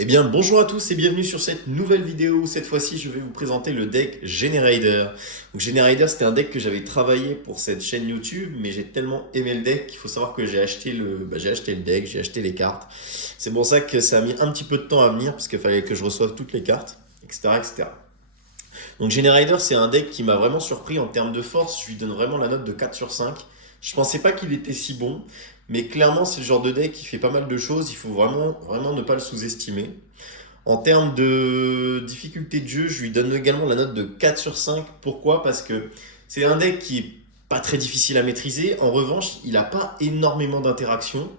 Eh bien, bonjour à tous et bienvenue sur cette nouvelle vidéo. Cette fois-ci, je vais vous présenter le deck Generider. Donc, Generider, c'était un deck que j'avais travaillé pour cette chaîne YouTube, mais j'ai tellement aimé le deck qu'il faut savoir que j'ai acheté le deck, j'ai acheté les cartes. C'est pour ça que ça a mis un petit peu de temps à venir, parce qu'il fallait que je reçoive toutes les cartes, etc., etc. Donc, Generider, c'est un deck qui m'a vraiment surpris en termes de force. Je lui donne vraiment la note de 4 sur 5. Je pensais pas qu'il était si bon, mais clairement, c'est le genre de deck qui fait pas mal de choses. Il faut vraiment, vraiment ne pas le sous-estimer. En termes de difficulté de jeu, je lui donne également la note de 4 sur 5. Pourquoi? Parce que c'est un deck qui est pas très difficile à maîtriser. En revanche, il n'a pas énormément d'interactions.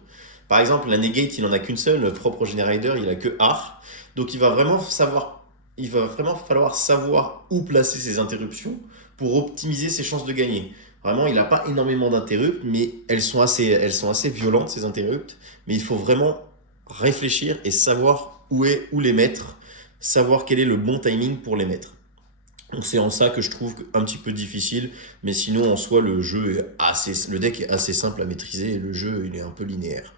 Par exemple, la Negate, il n'en a qu'une seule, le propre Generider, il a que Art. Donc il va vraiment falloir savoir où placer ses interruptions pour optimiser ses chances de gagner. Vraiment, il n'a pas énormément d'interrupts, mais elles sont assez violentes, ces interrupts. Mais il faut vraiment réfléchir et savoir où les mettre, savoir quel est le bon timing pour les mettre. Donc c'est en ça que je trouve un petit peu difficile, mais sinon en soi le deck est assez simple à maîtriser et le jeu il est un peu linéaire.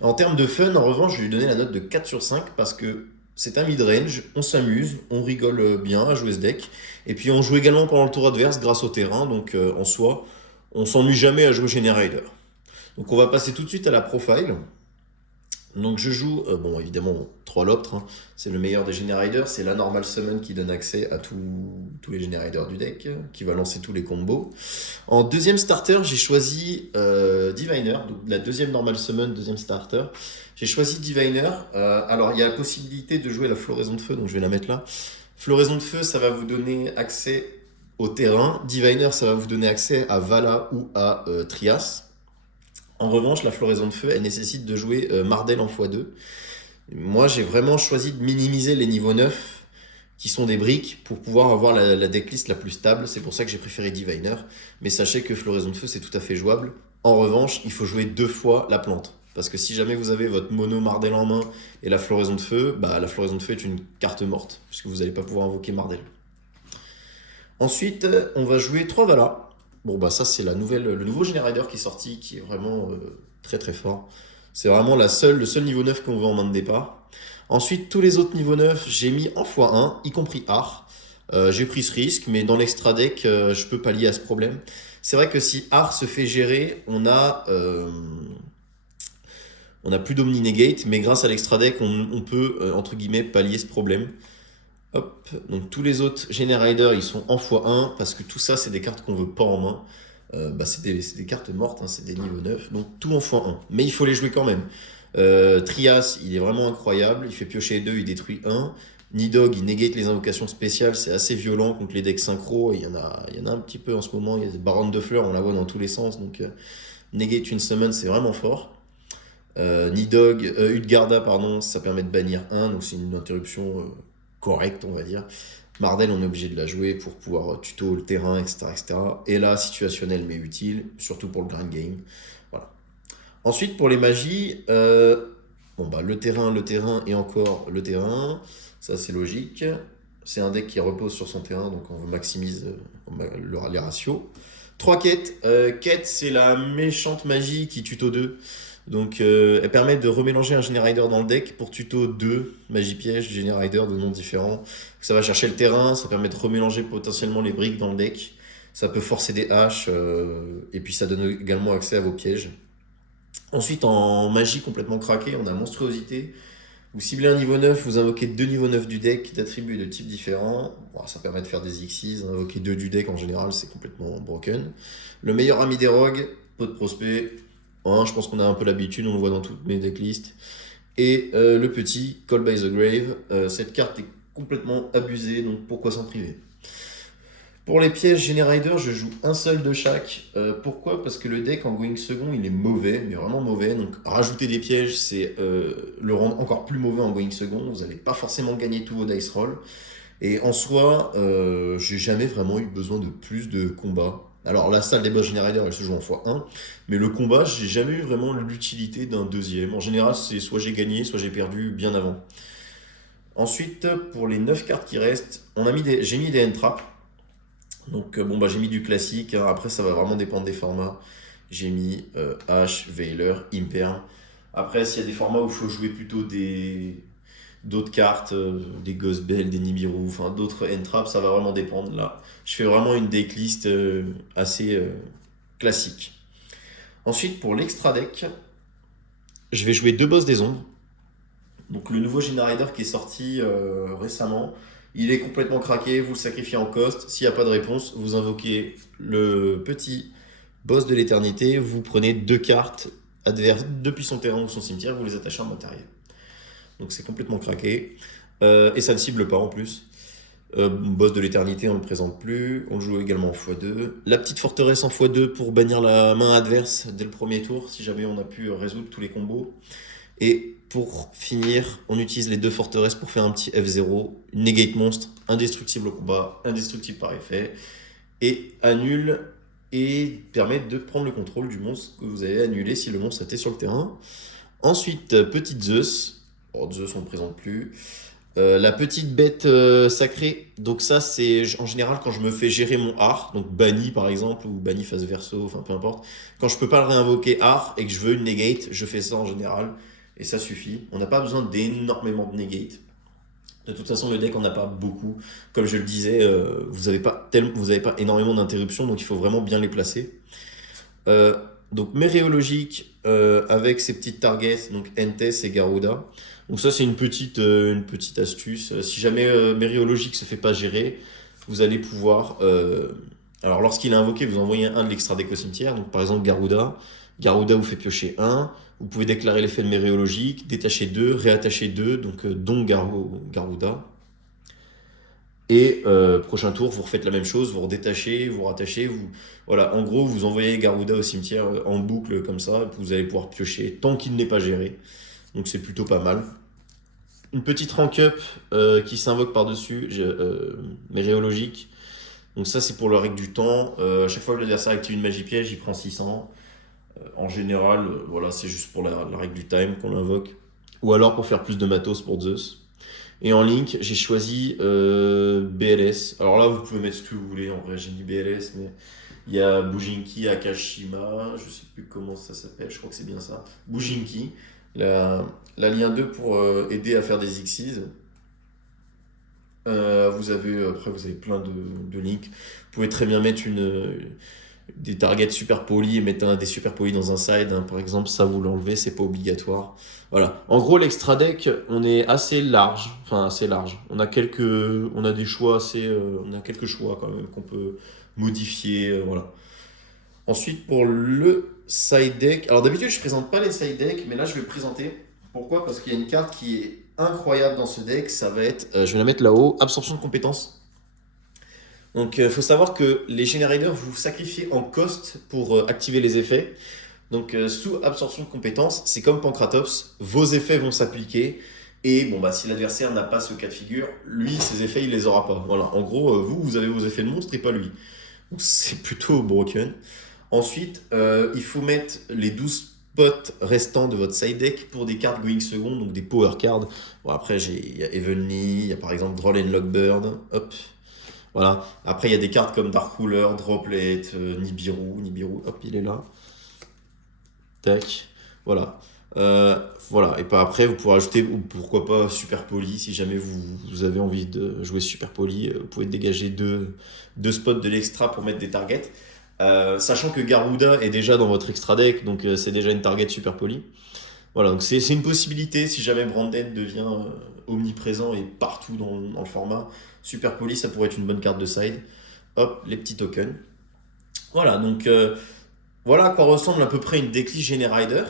En termes de fun, en revanche, je vais lui donner la note de 4 sur 5 parce que c'est un mid-range, on s'amuse, on rigole bien à jouer ce deck. Et puis on joue également pendant le tour adverse grâce au terrain, donc en soi, on s'ennuie jamais à jouer Generator. Donc on va passer tout de suite à la profile. Donc je joue, bon évidemment, 3 Loptres, hein. C'est le meilleur des Generators, c'est la normal summon qui donne accès à tous les Generators du deck, qui va lancer tous les combos. En deuxième starter, j'ai choisi Diviner, donc la deuxième normal summon, deuxième starter. J'ai choisi Diviner, alors il y a la possibilité de jouer la floraison de feu, donc je vais la mettre là. Floraison de feu, ça va vous donner accès au terrain. Diviner, ça va vous donner accès à Vala ou à Trias. En revanche, la floraison de feu, elle nécessite de jouer Mardel en x2. Moi, j'ai vraiment choisi de minimiser les niveaux 9, qui sont des briques, pour pouvoir avoir la decklist la plus stable. C'est pour ça que j'ai préféré Diviner. Mais sachez que floraison de feu, c'est tout à fait jouable. En revanche, il faut jouer 2 fois la plante. Parce que si jamais vous avez votre mono Mardel en main et la floraison de feu, bah la floraison de feu est une carte morte, puisque vous n'allez pas pouvoir invoquer Mardel. Ensuite, on va jouer 3 Valas. Bon, bah ça, c'est le nouveau Generator qui est sorti, qui est vraiment très très fort. C'est vraiment le seul niveau 9 qu'on veut en main de départ. Ensuite, tous les autres niveaux 9, j'ai mis en x1, y compris Art. J'ai pris ce risque, mais dans l'extra deck, je peux pallier à ce problème. C'est vrai que si Art se fait gérer, on a plus d'Omni Negate, mais grâce à l'extra deck, on peut, entre guillemets, pallier ce problème. Hop, donc tous les autres Generider ils sont en x1 parce que tout ça c'est des cartes qu'on veut pas en main. C'est des cartes mortes, hein, c'est des niveaux 9, donc tout en x1. Mais il faut les jouer quand même. Trias il est vraiment incroyable, il fait piocher 2, il détruit 1. Nidog il négate les invocations spéciales, c'est assez violent contre les decks synchro. Il y en a un petit peu en ce moment, il y a des baronnes de fleurs, on la voit dans tous les sens, donc negate une summon c'est vraiment fort. Utgarda, pardon, ça permet de bannir 1, donc c'est une interruption correcte, on va dire. Mardel, on est obligé de la jouer pour pouvoir tuto le terrain, etc., etc. Et là, situationnel mais utile, surtout pour le grind game. Voilà. Ensuite, pour les magies, bon, bah, le terrain et encore le terrain. Ça, c'est logique. C'est un deck qui repose sur son terrain, donc on maximise les ratios. 3 quêtes. Quête, c'est la méchante magie qui tuto 2. Donc, elle permet de remélanger un Generider dans le deck pour tuto 2 magie piège, Generider de noms différents. Ça va chercher le terrain, ça permet de remélanger potentiellement les briques dans le deck. Ça peut forcer des haches, et puis ça donne également accès à vos pièges. Ensuite, en magie complètement craquée, on a Monstruosité. Vous ciblez un niveau 9, vous invoquez 2 niveaux 9 du deck d'attributs de types différents. Bon, ça permet de faire des Xyz. Invoquer 2 du deck en général, c'est complètement broken. Le meilleur ami des rogues, pot de prospect. Je pense qu'on a un peu l'habitude, on le voit dans toutes mes decklists. Et le petit, Call by the Grave. Cette carte est complètement abusée, donc pourquoi s'en priver? Pour les pièges Generider, je joue un seul de chaque. Pourquoi? Parce que le deck en going second, il est mauvais, mais vraiment mauvais. Donc rajouter des pièges, c'est le rendre encore plus mauvais en going second. Vous n'allez pas forcément gagner tous vos dice rolls. Et en soi, j'ai jamais vraiment eu besoin de plus de combats. Alors la salle des boss Generider, elle se joue en x1, mais le combat, j'ai jamais eu vraiment l'utilité d'un deuxième. En général, c'est soit j'ai gagné, soit j'ai perdu bien avant. Ensuite, pour les 9 cartes qui restent, j'ai mis des end-traps. Donc bon bah j'ai mis du classique, hein. Après ça va vraiment dépendre des formats. J'ai mis H, Veiler, Imper. Après s'il y a des formats où il faut jouer plutôt d'autres cartes, des Gospel, des Nibiru, enfin d'autres N-Trap, ça va vraiment dépendre là. Je fais vraiment une decklist assez classique. Ensuite, pour l'extra deck, je vais jouer deux boss des ombres. Donc le nouveau Generider qui est sorti récemment, il est complètement craqué, vous le sacrifiez en cost. S'il n'y a pas de réponse, vous invoquez le petit boss de l'éternité, vous prenez deux cartes adverses depuis son terrain ou son cimetière, vous les attachez en matériel. Donc c'est complètement craqué. Et ça ne cible pas en plus. Boss de l'éternité, on ne le présente plus. On le joue également en x2. La petite forteresse en x2 pour bannir la main adverse dès le premier tour, si jamais on a pu résoudre tous les combos. Et pour finir, on utilise les deux forteresses pour faire un petit F0. Negate monstre, indestructible au combat, indestructible par effet. Et annule et permet de prendre le contrôle du monstre que vous avez annulé si le monstre était sur le terrain. Ensuite, petite Zeus. Oh, Zeus, on ne le présente plus. La petite bête sacrée, donc ça c'est en général quand je me fais gérer mon art, donc banni par exemple, ou banni face verso, enfin peu importe. Quand je peux pas le réinvoquer art et que je veux une negate, je fais ça en général, et ça suffit. On n'a pas besoin d'énormément de negate. De toute façon le deck on n'a pas beaucoup. Comme je le disais, vous avez pas énormément d'interruptions, donc il faut vraiment bien les placer. Donc Méréologique avec ses petites targets, donc Entes et Garuda. Donc ça c'est une petite astuce. Si jamais Méréologique se fait pas gérer, vous allez pouvoir... alors lorsqu'il est invoqué, vous envoyez un de l'extra deck au cimetière. Donc par exemple Garuda. Garuda vous fait piocher 1. Vous pouvez déclarer l'effet de Méréologique, détacher 2, réattacher 2, donc dont Garuda. Et prochain tour, vous refaites la même chose, vous redétachez, vous rattachez, voilà, en gros, vous envoyez Garuda au cimetière en boucle comme ça, et vous allez pouvoir piocher tant qu'il n'est pas géré. Donc c'est plutôt pas mal. Une petite rank up qui s'invoque par-dessus, Méréologique. Donc ça c'est pour la règle du temps. À chaque fois que l'adversaire active une magie piège, il prend 600. En général, voilà, c'est juste pour la règle du time qu'on l'invoque. Ou alors pour faire plus de matos pour Zeus. Et en link, j'ai choisi BLS. Alors là, vous pouvez mettre ce que vous voulez. En vrai, j'ai mis BLS, mais il y a Bujinki, Akashima, je sais plus comment ça s'appelle, je crois que c'est bien ça. Bujinki, la lien 2 pour aider à faire des Xyz. Après, vous avez plein de links. Vous pouvez très bien mettre des targets super polis et mettre des super polis dans un side, hein. Par exemple, ça vous l'enlevez, c'est pas obligatoire. Voilà. En gros, l'extra deck, on est assez large. Enfin, assez large. On a des choix on a quelques choix quand même qu'on peut modifier. Voilà. Ensuite, pour le side deck. Alors d'habitude, je présente pas les side decks, mais là, je vais présenter. Pourquoi? Parce qu'il y a une carte qui est incroyable dans ce deck. Ça va être, je vais la mettre là-haut, absorption de compétences. Donc, il faut savoir que les Generators, vous sacrifiez en cost pour activer les effets. Donc, sous absorption de compétences, c'est comme Pancratops, vos effets vont s'appliquer. Et bon, bah, si l'adversaire n'a pas ce cas de figure, lui, ses effets, il les aura pas. Voilà, en gros, vous avez vos effets de monstre et pas lui. Donc, c'est plutôt broken. Ensuite, il faut mettre les 12 spots restants de votre side deck pour des cartes going second, donc des power cards. Bon, après, il y a Evenly, il y a par exemple Droll and Lockbird. Hop. Voilà. Après, il y a des cartes comme Dark Ruler, Droplet, Nibiru, hop, il est là. Tac. Voilà. Voilà. Et puis après, vous pouvez ajouter, ou pourquoi pas, Super Poly. Si jamais vous avez envie de jouer Super Poly, vous pouvez dégager deux spots de l'extra pour mettre des targets. Sachant que Garuda est déjà dans votre extra deck, donc c'est déjà une target Super Poly. Voilà, donc c'est une possibilité si jamais Branded devient omniprésent et partout dans le format. Super Poly, ça pourrait être une bonne carte de side. Hop, les petits tokens. Voilà, donc voilà à quoi ressemble à peu près une decklist Generider.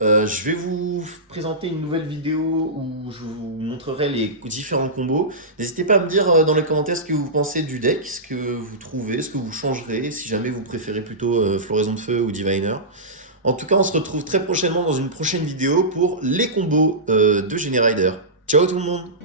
Je vais vous présenter une nouvelle vidéo où je vous montrerai les différents combos. N'hésitez pas à me dire dans les commentaires ce que vous pensez du deck, ce que vous trouvez, ce que vous changerez, si jamais vous préférez plutôt Floraison de Feu ou Diviner. En tout cas, on se retrouve très prochainement dans une prochaine vidéo pour les combos de Generider. Ciao tout le monde!